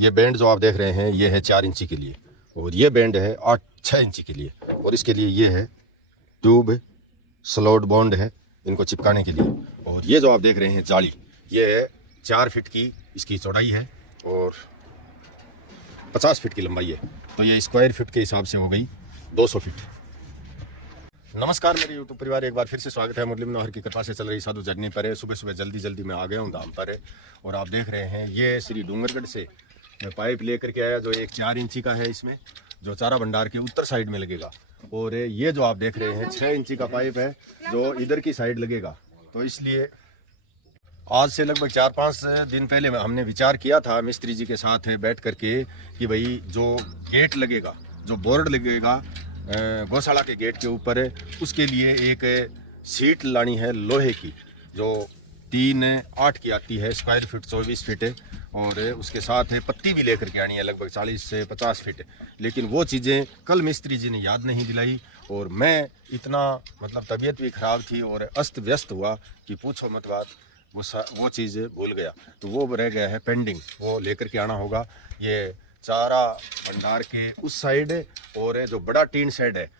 ये बैंड जो आप देख रहे हैं ये है 4 इंची के लिए, और ये बैंड है 6 इंची के लिए, और इसके लिए ये है ट्यूब स्लॉट बॉन्ड है इनको चिपकाने के लिए। और ये जो आप देख रहे हैं जाली, ये है 4 फीट की इसकी चौड़ाई है और 50 फीट की लंबाई है, तो ये स्क्वायर फीट के हिसाब से हो गई 200 फीट। नमस्कार मेरे यूट्यूब परिवार, एक बार फिर से स्वागत है। मुरली मनोहर की कृपा से चल रही साधु जर्नी पर है। सुबह सुबह जल्दी मैं आ गया हूँ धाम पर है, और आप देख रहे हैं ये श्री डूंगरगढ़ से मैं पाइप लेकर के आया जो एक 4 इंची का है, इसमें जो चारा भंडार के उत्तर साइड में लगेगा। और ये जो आप देख रहे हैं 6 इंची का पाइप है जो इधर की साइड लगेगा। तो इसलिए आज से लगभग 4-5 दिन पहले हमने विचार किया था मिस्त्री जी के साथ बैठ करके कि भाई जो गेट लगेगा, जो बोर्ड लगेगा गौशाला के गेट के ऊपर, उसके लिए एक सीट लानी है लोहे की जो 3-8 की आती है, स्क्वायर फीट 24 फीट है, और उसके साथ पत्ती भी लेकर के आनी है लगभग 40 से 50 फीट। लेकिन वो चीज़ें कल मिस्त्री जी ने याद नहीं दिलाई, और मैं इतना मतलब तबीयत भी ख़राब थी और अस्त व्यस्त हुआ कि पूछो मत बात। वो चीज़ भूल गया, तो वो रह गया है पेंडिंग, वो लेकर के आना होगा। ये चारा भंडार के उस साइड और जो बड़ा टीन शेड है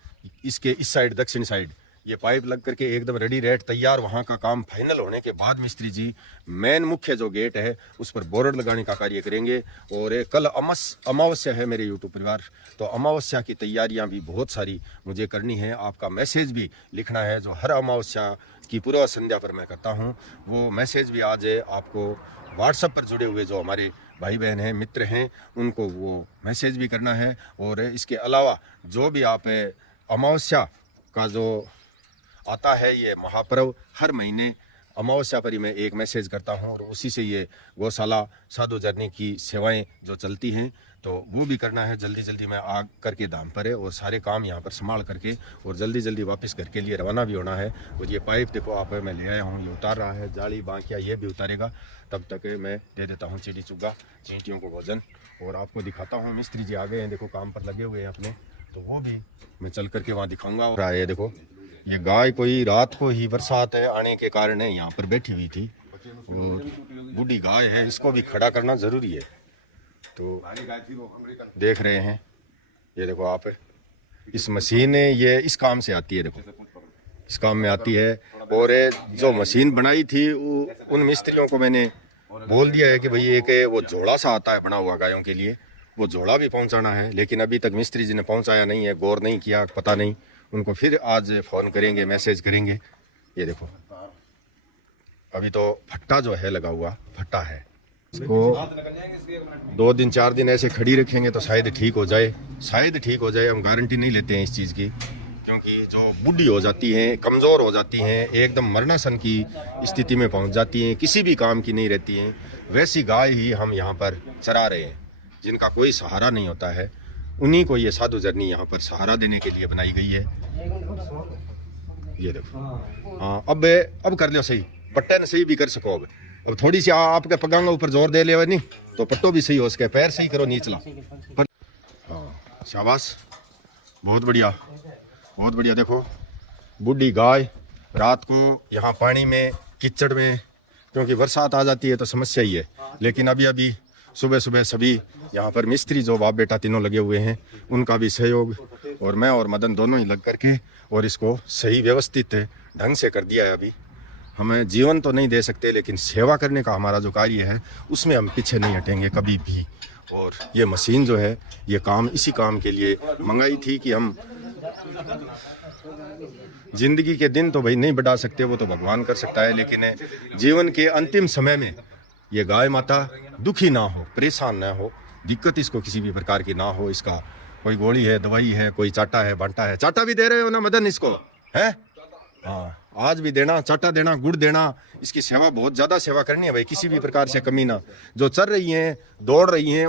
इसके इस साइड दक्षिण साइड ये पाइप लग करके एकदम रेडी रेड तैयार। वहाँ का काम फाइनल होने के बाद मिस्त्री जी मेन मुख्य जो गेट है उस पर बोर्ड लगाने का कार्य करेंगे। और कल अमावस्या है मेरे यूट्यूब परिवार, तो अमावस्या की तैयारियां भी बहुत सारी मुझे करनी है। आपका मैसेज भी लिखना है जो हर अमावस्या की पूर्व संध्या पर मैं करता हूँ, वो मैसेज भी आज आपको व्हाट्सएप पर जुड़े हुए जो हमारे भाई बहन हैं, मित्र हैं, उनको वो मैसेज भी करना है। और इसके अलावा जो भी आप अमावस्या का जो आता है ये महापर्व, हर महीने अमावस्या पर ही मैं एक मैसेज करता हूँ, और उसी से ये गौशाला साधु जर्नी की सेवाएं जो चलती हैं, तो वो भी करना है। जल्दी मैं आ करके धाम पर है और सारे काम यहाँ पर संभाल करके और जल्दी वापस घर के लिए रवाना भी होना है। और ये पाइप देखो आप मैं ले आया हूँ, ये उतार रहा है, जाली बांकिया ये भी उतारेगा। तब तक मैं दे देता हूँ चिड़ी चुग्गा चींटियों को भोजन, और आपको दिखाता हूँ मिस्त्री जी आ गए हैं, देखो काम पर लगे हुए हैं अपने, तो वो भी मैं चल करके वहाँ दिखाऊंगा। और आए देखो ये गाय कोई रात को ही बरसात है आने के कारण यहाँ पर बैठी हुई थी, और बूढ़ी गाय है, इसको भी खड़ा करना जरूरी है। तो देख रहे हैं ये देखो आप, इस मशीन ये इस काम से आती है, देखो इस काम में आती है। और जो मशीन बनाई थी उन मिस्त्रियों को मैंने बोल दिया है कि भाई एक वो झोला सा आता है बना हुआ गायों के लिए, वो झोला भी पहुंचाना है। लेकिन अभी तक मिस्त्री जी ने पहुंचाया नहीं है, गौर नहीं किया, पता नहीं, उनको फिर आज फ़ोन करेंगे, मैसेज करेंगे। ये देखो अभी तो फट्टा जो है लगा हुआ फट्टा है, इसको 2 दिन 4 दिन ऐसे खड़ी रखेंगे तो शायद ठीक हो जाए, हम गारंटी नहीं लेते हैं इस चीज़ की, क्योंकि जो बूढ़ी हो जाती हैं, कमज़ोर हो जाती हैं, एकदम मरणासन की स्थिति में पहुंच जाती हैं, किसी भी काम की नहीं रहती हैं, वैसी गाय ही हम यहाँ पर चरा रहे हैं, जिनका कोई सहारा नहीं होता है। उन्हीं को ये साधु जर्नी यहाँ पर सहारा देने के लिए बनाई गई है। ये देखो हाँ, अब कर लो सही, पट्टे ने सही भी कर सको। अब थोड़ी सी आपके पगांगा ऊपर जोर दे ले नहीं तो पट्टो भी सही हो सके, पैर सही करो नीचला। हाँ शाबाश, बहुत बढ़िया। देखो बूढ़ी गाय रात को यहाँ पानी में कीचड़ में, क्योंकि बरसात आ जाती है तो समस्या ही है। लेकिन अभी सुबह सभी यहाँ पर मिस्त्री जो बाप बेटा तीनों लगे हुए हैं, उनका भी सहयोग, और मैं और मदन दोनों ही लग करके और इसको सही व्यवस्थित ढंग से कर दिया है। अभी हमें जीवन तो नहीं दे सकते, लेकिन सेवा करने का हमारा जो कार्य है उसमें हम पीछे नहीं हटेंगे कभी भी। और ये मशीन जो है ये काम इसी काम के लिए मंगाई थी कि हम जिंदगी के दिन तो भाई नहीं बढ़ा सकते, वो तो भगवान कर सकता है, लेकिन जीवन के अंतिम समय में ये गाय माता दुखी ना हो, परेशान ना हो, दिक्कत इसको किसी भी प्रकार की ना हो। इसका कोई गोली है, दवाई है, कोई चाटा है, बांटा है, चाटा भी दे रहे हो ना मदन इसको है? हाँ आज भी देना, चाटा देना, गुड़ देना, इसकी सेवा बहुत ज़्यादा सेवा करनी है भाई, किसी भी प्रकार से कमी ना। जो चल रही हैं, दौड़ रही हैं,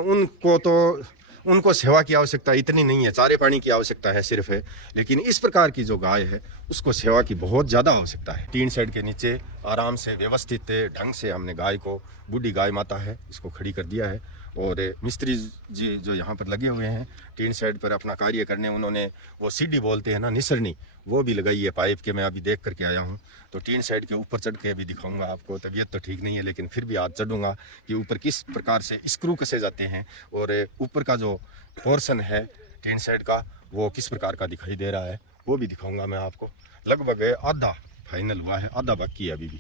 उनको सेवा की आवश्यकता इतनी नहीं है, चारे पानी की आवश्यकता है सिर्फ है। लेकिन इस प्रकार की जो गाय है उसको सेवा की बहुत ज़्यादा आवश्यकता है। टीन शेड के नीचे आराम से व्यवस्थित ढंग से हमने गाय को, बूढ़ी गाय माता है, इसको खड़ी कर दिया है। और मिस्त्री जी जो यहाँ पर लगे हुए हैं टीन शेड पर अपना कार्य करने, उन्होंने वो सीढ़ी बोलते हैं ना, निसरनी, वो भी लगाई है पाइप के। मैं अभी देख करके आया हूँ। तो टीन शेड के ऊपर चढ़ के भी दिखाऊंगा आपको। तबीयत तो ठीक नहीं है लेकिन फिर भी आज चढ़ूंगा कि ऊपर किस प्रकार से स्क्रू कसे जाते हैं और ऊपर का जो पोर्शन है टीन शेड का वो किस प्रकार का दिखाई दे रहा है वो भी दिखाऊंगा मैं आपको। लगभग आधा फाइनल हुआ है, आधा बाकी है अभी भी।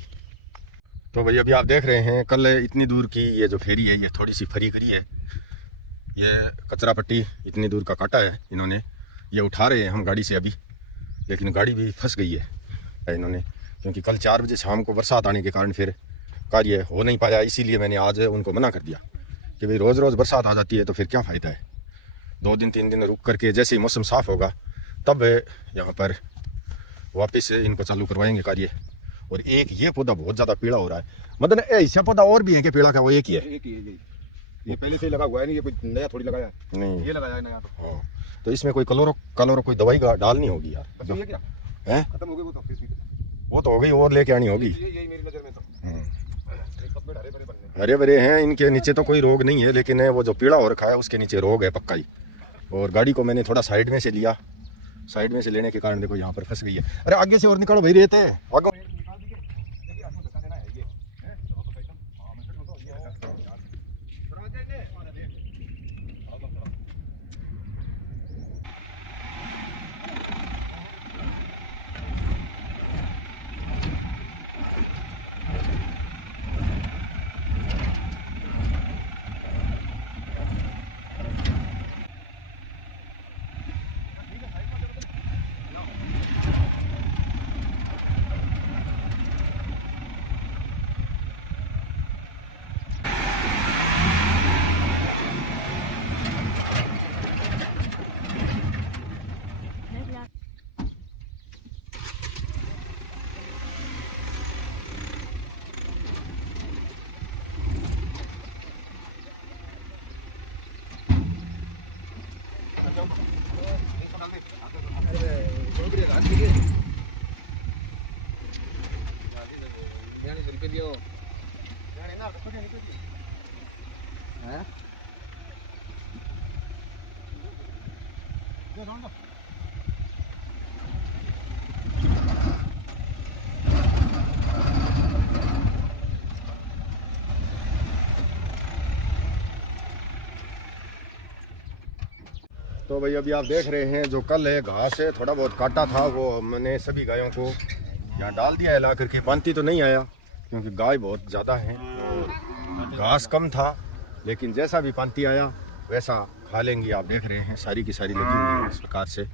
तो भाई अभी आप देख रहे हैं कल इतनी दूर की ये जो फेरी है ये थोड़ी सी फरी करी है। ये कचरा पट्टी इतनी दूर का काटा है इन्होंने, ये उठा रहे हैं हम गाड़ी से अभी, लेकिन गाड़ी भी फंस गई है इन्होंने, क्योंकि कल 4 बजे शाम को बरसात आने के कारण फिर कार्य हो नहीं पाया। इसीलिए मैंने आज उनको मना कर दिया कि भाई रोज़ रोज़ बरसात आ जाती है तो फिर क्या फ़ायदा है। 2 दिन 3 दिन रुक करके जैसे ही मौसम साफ़ होगा तब यहाँ पर वापस इनको चालू करवाएंगे कार्य। और एक ये पौधा बहुत ज़्यादा पीला हो रहा है, मतलब ऐसा पौधा और भी है कि पीला का, वो एक ही है? एक ही है, ये पहले से लगा हुआ है, नहीं ये कोई नया थोड़ी लगाया है। नहीं ये लगाया है नया। हाँ, तो इसमें कोई कलोरो कोई दवाई डालनी होगी यार। बस ये क्या है खत्म हो गई वो तो फिर वो तो हो गई, और लेके आनी होगी। यही मेरी नज़र में तो हरे भरे हैं, इनके नीचे तो कोई रोग नहीं है, लेकिन वो जो पीला हो रखा है उसके नीचे रोग है पक्का ही। और गाड़ी को मैंने थोड़ा साइड में से लिया, साइड में से लेने के कारण देखो यहाँ पर फंस गई है। अरे आगे से और निकालो भाई, रेत है आगे। तो भाई अभी आप देख रहे हैं जो कल है घास है थोड़ा बहुत काटा था, वो मैंने सभी गायों को यहाँ डाल दिया है ला करके। पांती तो नहीं आया क्योंकि गाय बहुत ज़्यादा है और घास कम था, लेकिन जैसा भी पांती आया वैसा खा लेंगी। आप देख रहे हैं सारी की सारी लगी हुई है इस प्रकार से।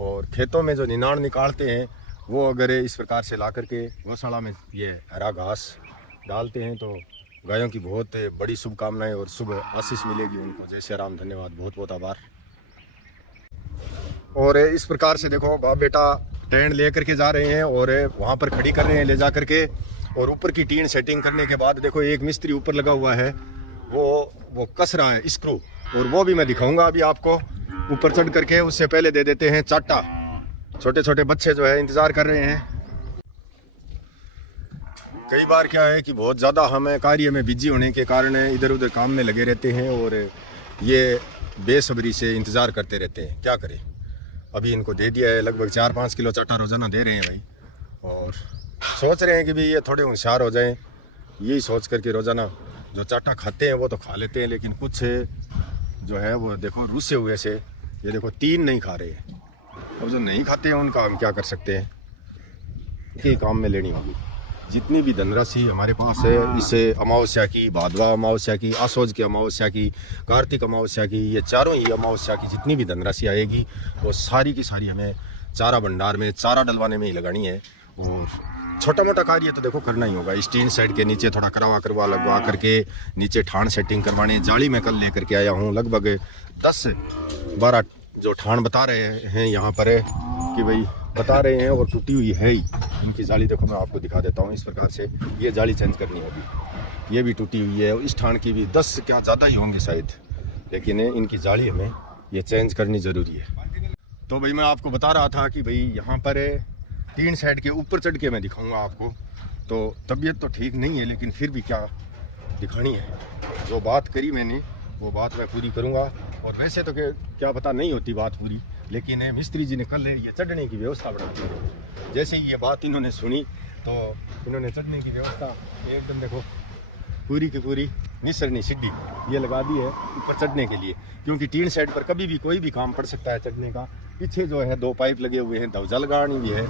और खेतों में जो निनाण निकालते हैं वो अगर इस प्रकार से ला करके गौशाला में ये हरा घास डालते हैं तो गायों की बहुत बड़ी शुभकामनाएं और शुभ आशीष मिलेगी उनको। जय श्री राम, धन्यवाद, बहुत बहुत आभार। और इस प्रकार से देखो बाप बेटा ट्रेन ले करके जा रहे हैं और वहाँ पर खड़ी कर रहे हैं ले जा करके। और ऊपर की टीन सेटिंग करने के बाद देखो एक मिस्त्री ऊपर लगा हुआ है, वो कस रहा है स्क्रू, और वो भी मैं दिखाऊंगा अभी आपको। ऊपर चढ़ करके उससे पहले दे देते हैं चाटा। छोटे छोटे बच्चे जो है इंतज़ार कर रहे हैं। कई बार क्या है कि बहुत ज़्यादा हमें कार्य में बिजी होने के कारण इधर उधर काम में लगे रहते हैं और ये बेसब्री से इंतज़ार करते रहते हैं। क्या करें, अभी इनको दे दिया है, लगभग 4-5 किलो चाटा रोज़ाना दे रहे हैं भाई। और सोच रहे हैं कि भाई ये थोड़े होशियार हो जाएं, यही सोच करके रोज़ाना जो चाटा खाते हैं वो तो खा लेते हैं, लेकिन कुछ जो है वो देखो रूसे हुए से ये देखो 3 नहीं खा रहे हैं। अब जो नहीं खाते हैं उनका हम क्या कर सकते हैं, के काम में लेनी होगी। जितनी भी धनराशि हमारे पास है इसे अमावस्या की, भादवा अमावस्या की, आसोज की अमावस्या की, कार्तिक अमावस्या की, ये चारों ही अमावस्या की जितनी भी धनराशि आएगी वो सारी की सारी हमें चारा भंडार में चारा डलवाने में ही लगानी है। और छोटा मोटा कार्य तो देखो करना ही होगा। स्टीन साइड के नीचे थोड़ा करवा लगवा करके नीचे ठाण सेटिंग करवाने, जाली में कल लेकर के आया हूँ। लगभग 10-12 जो ठाण बता रहे हैं यहाँ पर कि भाई बता रहे हैं और टूटी हुई है ही। इनकी जाली देखो मैं आपको दिखा देता हूँ। इस प्रकार से ये जाली चेंज करनी होगी, ये भी टूटी हुई है। इस ठाण की भी 10 क्या ज़्यादा ही होंगे शायद, लेकिन इनकी जाली हमें ये चेंज करनी ज़रूरी है। तो भाई मैं आपको बता रहा था कि भाई यहाँ पर टीन साइड के ऊपर चढ़ के मैं दिखाऊंगा आपको। तो तबीयत तो ठीक नहीं है लेकिन फिर भी क्या दिखानी है। जो बात करी मैंने वो बात मैं पूरी करूँगा। और वैसे तो क्या पता नहीं होती बात पूरी, लेकिन मिस्त्री जी ने कल ये चढ़ने की व्यवस्था बना दी। जैसे ही ये बात इन्होंने सुनी तो इन्होंने चढ़ने की व्यवस्था एकदम देखो पूरी की पूरी निसरनी सीढ़ी ये लगा दी है ऊपर चढ़ने के लिए, क्योंकि टीन सेट पर कभी भी कोई भी काम पड़ सकता है चढ़ने का। पीछे जो है 2 पाइप लगे हुए हैं, ध्वजा लगानी भी है,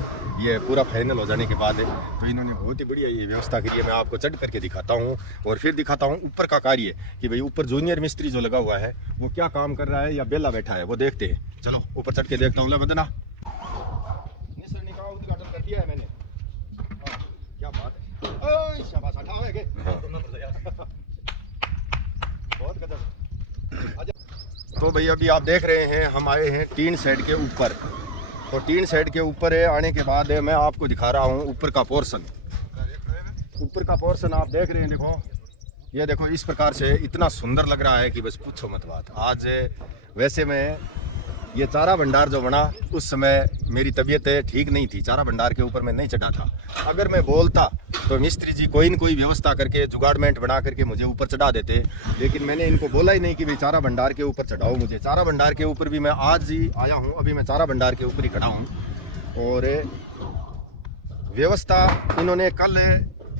ये पूरा फाइनल हो जाने के बाद है। तो इन्होंने बहुत ही बढ़िया ये व्यवस्था करी है। मैं आपको चढ़ करके दिखाता हूँ और फिर दिखाता हूँ ऊपर का कार्य कि भाई ऊपर जूनियर मिस्त्री जो लगा हुआ है वो क्या काम कर रहा है या बेला बैठा है, वो देखते हैं। चलो ऊपर चढ़ के देखता हूँ। ले बदना निसरनी का उद्घाटन कर दिया है मैंने। क्या बात है, शाबाश, हटाओ है के बहुत गजब। तो भाई अभी आप देख रहे हैं हम आए हैं टीन शेड के ऊपर। तो टीन शेड के ऊपर आने के बाद मैं आपको दिखा रहा हूँ ऊपर का पोर्शन। ऊपर का पोर्शन आप देख रहे हैं, देखो ये देखो इस प्रकार से इतना सुंदर लग रहा है कि बस पूछो मत बात। आज वैसे मैं ये चारा भंडार जो बना उस समय मेरी तबीयत ठीक नहीं थी, चारा भंडार के ऊपर मैं नहीं चढ़ा था। अगर मैं बोलता तो मिस्त्री जी कोई न कोई व्यवस्था करके जुगाड़मेंट बना करके मुझे ऊपर चढ़ा देते, लेकिन मैंने इनको बोला ही नहीं कि भाई चारा भंडार के ऊपर चढ़ाओ मुझे। चारा भंडार के ऊपर भी मैं आज ही आया हूँ, अभी मैं चारा भंडार के ऊपर ही खड़ा हूँ। और व्यवस्था इन्होंने कल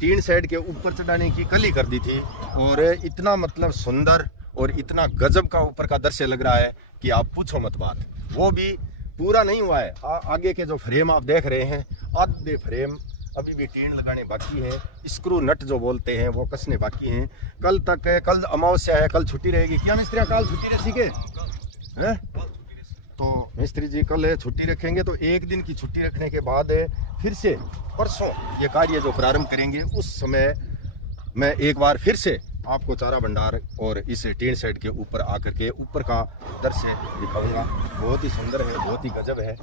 टीन शेड के ऊपर चढ़ाने की कल ही कर दी थी। और इतना मतलब सुंदर और इतना गजब का ऊपर का दृश्य लग रहा है कि आप पूछो मत बात। वो भी पूरा नहीं हुआ है, आगे के जो फ्रेम आप देख रहे हैं आधे फ्रेम अभी भी टीन लगाने बाकी है, स्क्रू नट जो बोलते हैं वो कसने बाकी हैं। कल तक है, कल अमावस्या है, कल छुट्टी रहेगी। क्या मिस्त्री कल छुट्टी रही के हैं? तो मिस्त्री जी कल छुट्टी रखेंगे, तो एक दिन की छुट्टी रखने के बाद फिर से परसों ये कार्य जो प्रारंभ करेंगे उस समय मैं एक बार फिर से आपको चारा भंडार और इस टीन शेड के ऊपर आकर के ऊपर का दृश्य दिखाऊंगा। बहुत ही सुंदर है, बहुत ही गजब है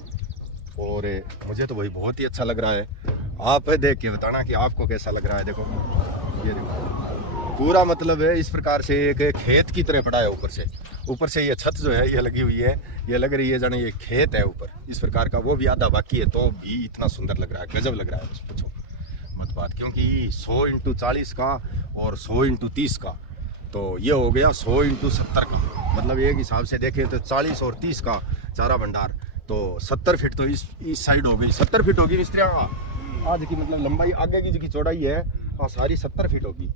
और मुझे तो वही बहुत ही अच्छा लग रहा है। आप देख के बताना कि आपको कैसा लग रहा है। देखो ये देखो पूरा मतलब है इस प्रकार से एक खेत की तरह पड़ा है। ऊपर से ये छत जो है ये लगी हुई है, ये लग रही है जाने ये खेत है ऊपर इस प्रकार का। वो भी आधा बाकी है तो भी इतना सुंदर लग रहा है, गजब लग रहा है, बस पूछो मत बात। क्योंकि 100 × 40 का और 100 × 30 का, तो ये हो गया 100 × 70 का। मतलब एक हिसाब से देखें तो 40 और 30 का चारा भंडार, तो 70 फीट तो इस साइड हो गई। 70 फीट होगी मिस्त्री आज की मतलब लंबाई, आगे की जो चौड़ाई है सारी 70 फीट होगी।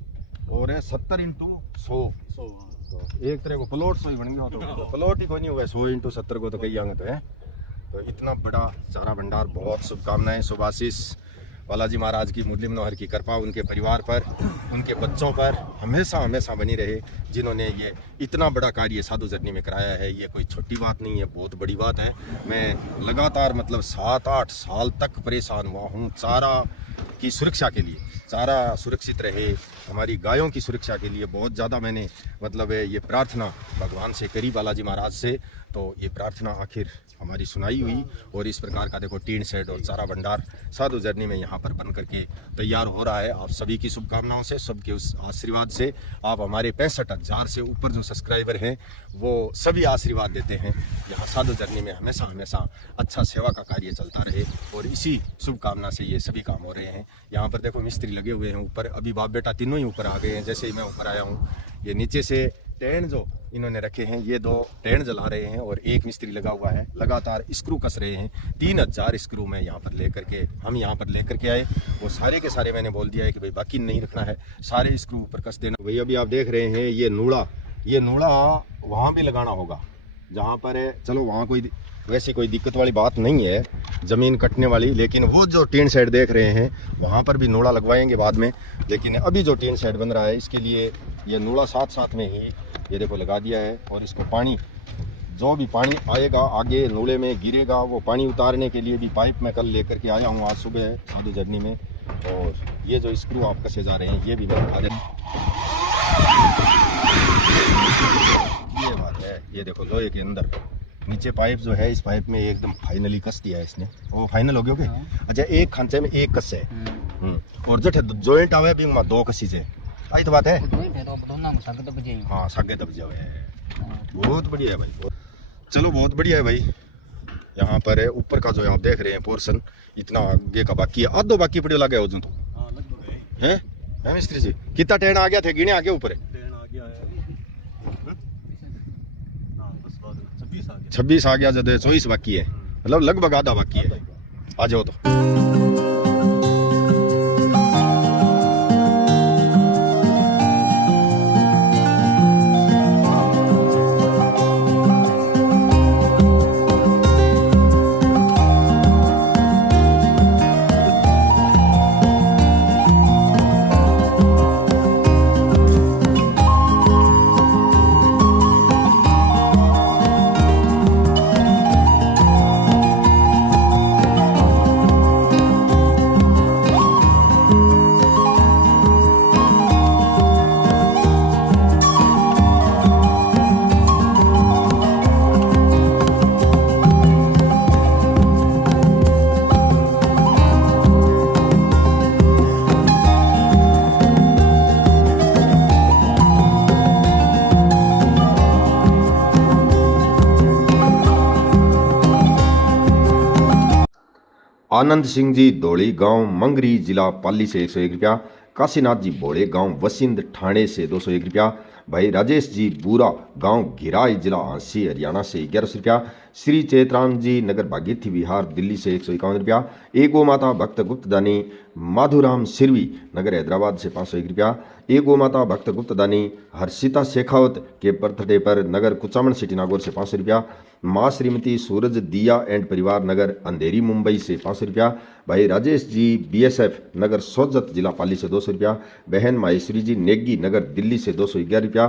और 70 × 100 तो एक तरह को प्लॉट सो ही बन गया। तो प्लॉट ही कोई नहीं हुआ 100 × 70 को तो कई आगे तो है। तो इतना बड़ा चारा भंडार, बहुत शुभकामनाएं शुभाशीष बालाजी महाराज की, मुरली मनोहर की कृपा उनके परिवार पर, उनके बच्चों पर हमेशा हमेशा बनी रहे, जिन्होंने ये इतना बड़ा कार्य साधु जर्नी में कराया है। ये कोई छोटी बात नहीं है, बहुत बड़ी बात है। मैं लगातार मतलब 7-8 साल तक परेशान हुआ हूँ चारा की सुरक्षा के लिए, चारा सुरक्षित रहे, हमारी गायों की सुरक्षा के लिए बहुत ज़्यादा मैंने मतलब ये प्रार्थना भगवान से करी, बालाजी महाराज से। तो ये प्रार्थना आखिर हमारी सुनाई हुई और इस प्रकार का देखो टीन शेड और चारा भंडार साधु जर्नी में यहाँ पर बन करके तैयार हो रहा है। आप सभी की शुभकामनाओं से, सबके उस आशीर्वाद से, आप हमारे 65,000 से ऊपर जो सब्सक्राइबर हैं वो सभी आशीर्वाद देते हैं। यहाँ साधु जर्नी में हमेशा हमेशा अच्छा सेवा का कार्य चलता रहे और इसी शुभकामना से ये सभी काम हो रहे हैं। यहाँ पर देखो मिस्त्री लगे हुए हैं ऊपर, अभी बाप बेटा तीनों ही ऊपर आ गए हैं। जैसे ही मैं ऊपर आया हूँ ये नीचे से टेंट जो इन्होंने रखे हैं, ये 2 टेंट जला रहे हैं और एक मिस्त्री लगा हुआ है, लगातार स्क्रू कस रहे हैं। 3000 स्क्रू में यहाँ पर लेकर के हम यहाँ पर लेकर के आए। वो सारे के सारे मैंने बोल दिया है कि भाई बाकी नहीं रखना है, सारे स्क्रू ऊपर कस देना। भाई अभी आप देख रहे हैं ये नूड़ा वहाँ भी लगाना होगा जहाँ पर है। चलो वहाँ कोई वैसे कोई दिक्कत वाली बात नहीं है ज़मीन कटने वाली, लेकिन वो जो टीन शेड देख रहे हैं वहाँ पर भी नूड़ा लगवाएंगे बाद में। लेकिन अभी जो टीन शेड बन रहा है इसके लिए ये नूड़ा साथ में ही ये देखो लगा दिया है। और इसको पानी, जो भी पानी आएगा आगे नूड़े में गिरेगा, वो पानी उतारने के लिए भी पाइप मैं कल लेकर के आया हूँ आज सुबह साधु जर्नी में। और ये जो स्क्रू आप कसे जा रहे हैं ये भी मैं दिखा देता हूँ। ये बात है, ये देखो लोहे के अंदर नीचे पाइप जो है, इस पाइप में एकदम फाइनली कस दिया है इसने। वो फाइनल हो गया क्या? अच्छा, एक खांचे में एक कस है और जो जॉइंट आवे भी 2 कसी से आई तो बात है। हाँ सागे दब जावे, बहुत बढ़िया है भाई। चलो बहुत बढ़िया है भाई। यहाँ पर है ऊपर का जो आप देख रहे हैं पोर्शन, इतना आगे का बाकी है, आधो बाकी पड़े लगे हो तो है मिस्त्री जी। कितना टेन आ गया थे गिने आगे ऊपर है? 26 आ गया, जब 24 बाकी है, मतलब लगभग आधा बाकी है। आ जाओ तो। आनंद सिंह जी धौली गांव मंगरी जिला पाली से 101 रुपया। काशीनाथ जी भोले गांव वसिंद ठाणे से 201 रुपया। भाई राजेश जी बूरा गांव घिराई जिला हांसी हरियाणा से 1100 रुपया। श्री चेतराम जी नगर भागीरथी बिहार दिल्ली से 151 रुपया। एक गो माता भक्त गुप्तदानी माधुराम सिरवी नगर हैदराबाद से 501 रुपया। एक गो माता भक्त गुप्तदानी हर्षिता शेखावत के बर्थडे पर नगर कुचामन सिटी नागौर से 500 रुपया। माँ श्रीमती सूरज दिया एंड परिवार नगर अंधेरी मुंबई से 500 रुपया। भाई राजेश जी BSF नगर सोजत जिला पाली से 200 रुपया। बहन माहेश्वरी जी नेगी नगर दिल्ली से 211 रुपया।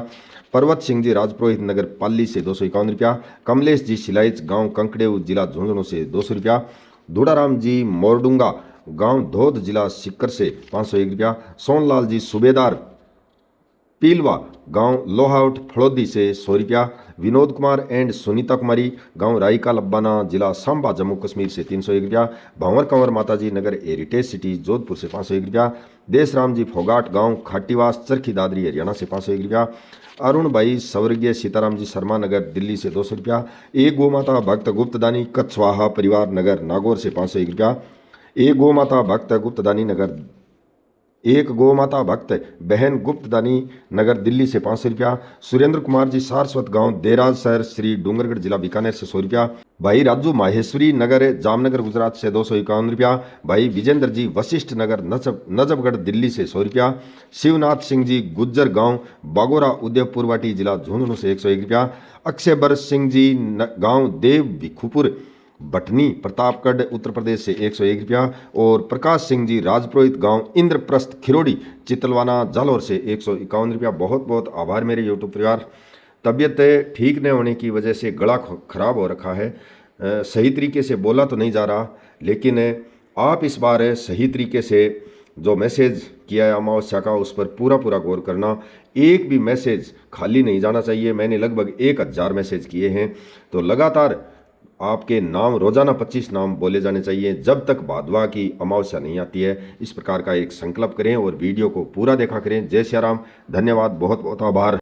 पर्वत सिंह जी राजपुरोहित नगर पाली से 251 रुपया। कमलेश जी शिलाइच गांव कंकड़ेऊ जिला झुंझुनू से 200 रुपया। धूड़ाराम जी मोरडुंगा गांव धोध जिला सिक्कर से 501 रुपया। सोनलाल जी सूबेदार पीलवा गांव लोहाउट फड़ोदी से 100 रुपया। विनोद कुमार एंड सुनीता कुमारी गांव रायका लब्बाना जिला सांबा जम्मू कश्मीर से 301 रुपया। भंवर कंवर माताजी नगर हेरिटेज सिटी जोधपुर से 501 रुपया। देशराम जी फोगाट गांव खाटीवास चरखी दादरी हरियाणा से 501 रुपया। अरुण भाई स्वर्गीय सीताराम जी शर्मा नगर दिल्ली से 200 रुपया। एक गो माता भक्त गुप्तदानी कछवाहा परिवार नगर नागौर से 501 रुपया। एक गो माता भक्त गुप्तदानी नगर एक गो माता भक्त बहन गुप्तदानी नगर दिल्ली से 500 रुपया। सुरेंद्र कुमार जी सारस्वत गांव देराज शहर श्री डूंगरगढ़ जिला बीकानेर से 100 रुपया। भाई राजू माहेश्वरी नगर जामनगर गुजरात से 251 रुपया। भाई विजेंद्र जी वशिष्ठ नगर नजफगढ़ दिल्ली से 100 रुपया। शिवनाथ सिंह जी गुज्जर गांव बागोरा उदयपुरवाटी जिला झुंझुनू से 101 रुपया। अक्षय बर सिंह जी गांव देव भिखुपुर बटनी प्रतापगढ़ उत्तर प्रदेश से 101 रुपया। और प्रकाश सिंह जी राजपुरोहित गांव इंद्रप्रस्थ खिरोड़ी चितलवाना जालौर से 151 रुपया। बहुत बहुत आभार मेरे यूट्यूब परिवार। तबीयत ठीक न होने की वजह से गला खराब हो रखा है, सही तरीके से बोला तो नहीं जा रहा, लेकिन आप इस बार सही तरीके से जो मैसेज किया है अमावस्या का उस पर पूरा गौर करना। एक भी मैसेज खाली नहीं जाना चाहिए। मैंने लगभग 1000 मैसेज किए हैं, तो लगातार आपके नाम रोजाना 25 नाम बोले जाने चाहिए जब तक भादवा की अमावस्या नहीं आती है। इस प्रकार का एक संकल्प करें और वीडियो को पूरा देखा करें। जय श्री राम, धन्यवाद, बहुत बहुत आभार।